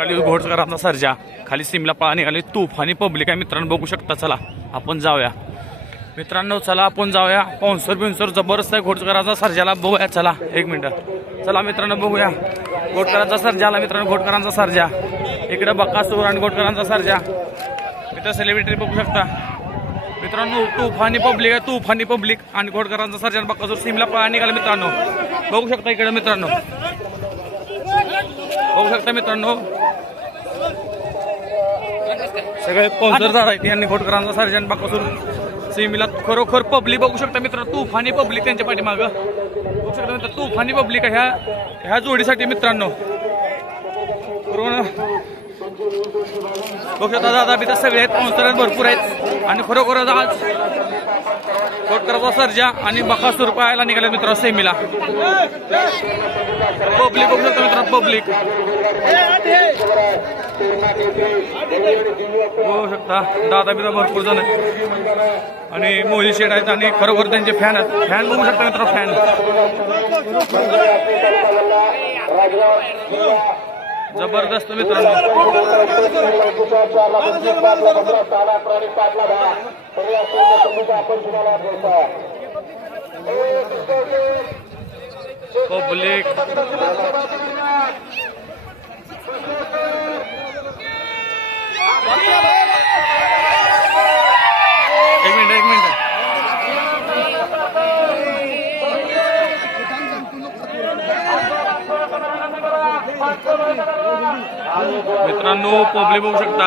खाली घोडकरांचा सर्जा. खाली सिमला पळा निघाली तुफानी पब्लिक आहे. मित्रांनो बघू शकता चला आपण जाऊया. मित्रांनो चला आपण जाऊया. पाऊनसर बिनसर जबरदस्त आहे. घोडकरांचा सर्जाला बघूया. चला एक मिनटं. चला मित्रांनो बघूया. घोटकरांचा सर्जा आला मित्रांनो घोटकरांचा सर्जा. इकडे बक्कासूर आणि घोटकरांचा सर्जा. इथं सेलिब्रिटी बघू शकता. मित्रांनो तुफानी पब्लिक आहे. तुफानी पब्लिक आणि घोडकरांचा सर्जा. बक्कासूर सिमला पळा निघाला मित्रांनो. बघू शकता इकडे मित्रांनो. बघू शकता मित्रांनो. सगळे स्पॉन्सरदार आहेत यांनी घोटकरांचा सर्जनपासून सिमीला खरोखर पब्लिक बघू शकता मित्र तुफानी पब्लिक त्यांच्या पाठीमागं. बघू शकता मित्र तुफानी पब्लिक ह्या ह्या जोडीसाठी मित्रांनो. बघू शकता दादा बिदा सगळे आहेत. स्पॉन्सर भरपूर आहेत. आणि खरोखरच आज घोटकरांचा सर्जा आणि बकासूर पाहायला निघाले मित्र सेमीला. पब्लिक बघू शकता मित्रांनो पब्लिक. बघू शकता दादा बिदा भरपूर जण आहेत. आणि मोहित शेड आहेत आणि खरोखर त्यांचे फॅन आहेत. फॅन बघू शकता मित्र फॅन जबरदस्त मित्रांनो. पब्लिक एक मिनिट एक मिनिट. मित्रांनो पब्लिक बघू शकता.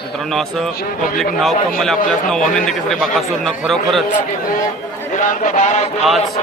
मित्रांनो असं पब्लिक नाव कमवले आपल्याच देखील केसरी बाकासूरनं खरोखरच. आज